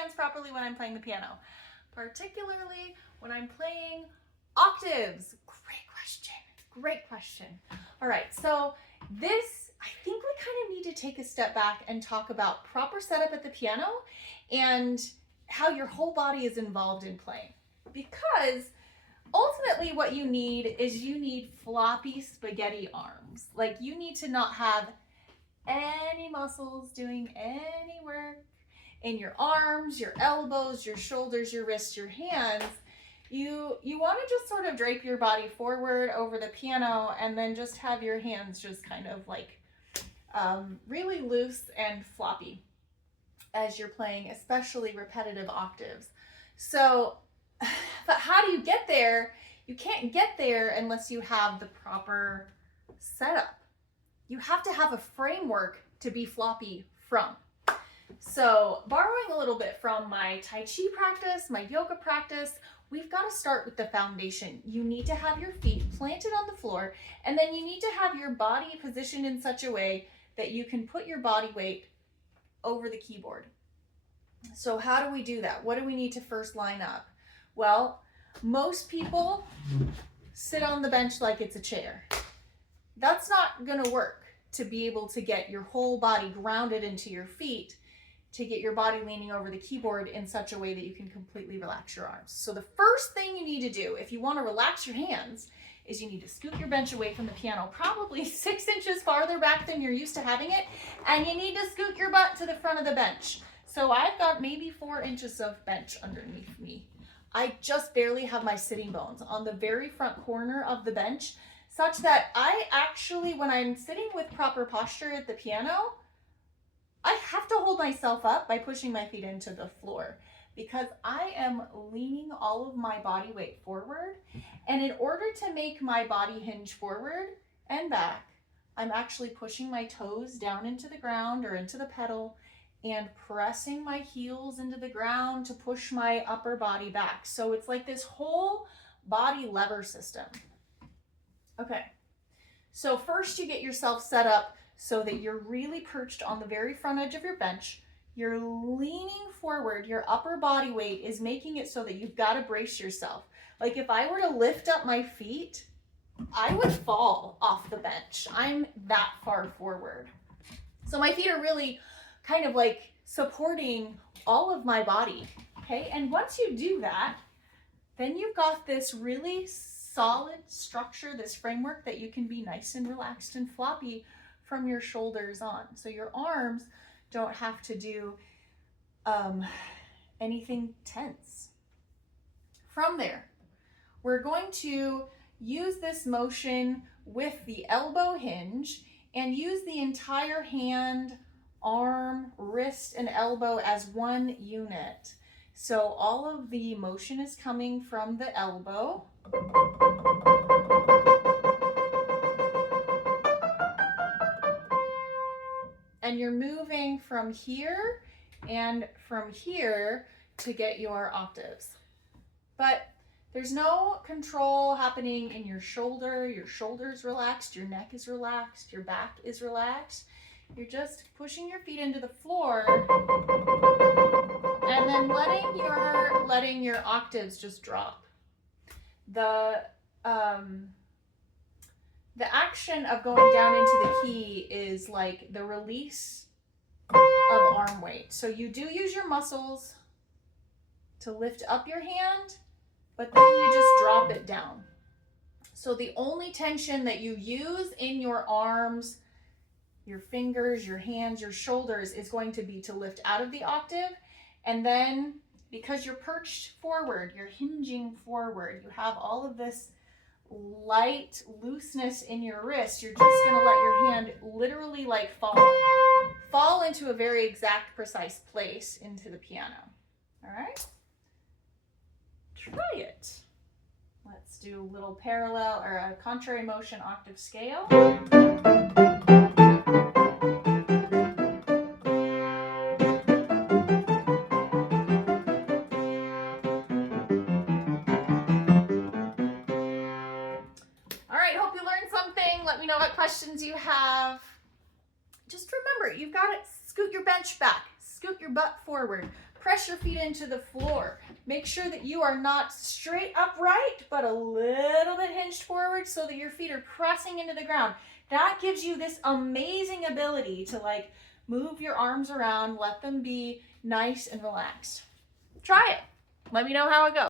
hands properly when I'm playing the piano, particularly when I'm playing octaves? Great question. Great question. All right, so this, I think we kind of need to take a step back and talk about proper setup at the piano and how your whole body is involved in playing. Because ultimately what you need is you need floppy spaghetti arms. Like you need to not have any muscles doing any work in your arms, your elbows, your shoulders, your wrists, your hands. You want to just sort of drape your body forward over the piano and then just have your hands just kind of like really loose and floppy as you're playing, especially repetitive octaves. So, but how do you get there? You can't get there unless you have the proper setup. You have to have a framework to be floppy from. So borrowing a little bit from my Tai Chi practice, my yoga practice, we've got to start with the foundation. You need to have your feet planted on the floor, and then you need to have your body positioned in such a way that you can put your body weight over the keyboard. So how do we do that? What do we need to first line up? Well, most people sit on the bench like it's a chair. That's not going to work to be able to get your whole body grounded into your feet, to get your body leaning over the keyboard in such a way that you can completely relax your arms. So the first thing you need to do if you want to relax your hands is you need to scoot your bench away from the piano, probably 6 inches farther back than you're used to having it, and you need to scoot your butt to the front of the bench. So I've got maybe 4 inches of bench underneath me. I just barely have my sitting bones on the very front corner of the bench, such that I actually, when I'm sitting with proper posture at the piano, I have to hold myself up by pushing my feet into the floor because I am leaning all of my body weight forward. And in order to make my body hinge forward and back, I'm actually pushing my toes down into the ground or into the pedal and pressing my heels into the ground to push my upper body back. So it's like this whole body lever system. Okay, so first you get yourself set up so that you're really perched on the very front edge of your bench. You're leaning forward. Your upper body weight is making it so that you've got to brace yourself. Like if I were to lift up my feet, I would fall off the bench. I'm that far forward. So my feet are really kind of like supporting all of my body, okay? And once you do that, then you've got this really solid structure, this framework that you can be nice and relaxed and floppy from your shoulders on. So your arms don't have to do anything tense. From there, we're going to use this motion with the elbow hinge and use the entire hand, arm, wrist, and elbow as one unit. So all of the motion is coming from the elbow. And you're moving from here and from here to get your octaves. But there's no control happening in your shoulder. Your shoulder's relaxed, your neck is relaxed, your back is relaxed. You're just pushing your feet into the floor and then letting your octaves just drop. The action of going down into the key is like the release of arm weight. So you do use your muscles to lift up your hand, but then you just drop it down. So the only tension that you use in your arms, your fingers, your hands, your shoulders is going to be to lift out of the octave. And then because you're perched forward, you're hinging forward, you have all of this light looseness in your wrist, you're just going to let your hand literally like fall into a very exact, precise place into the piano. All right? Try it. Let's do a little parallel or a contrary motion octave scale. What questions you have. Just remember, you've got to scoot your bench back, scoot your butt forward, Press your feet into the floor. Make sure that you are not straight upright, but a little bit hinged forward so that your feet are pressing into the ground. That gives you this amazing ability to like move your arms around, let them be nice and relaxed. Try it. Let me know how it goes.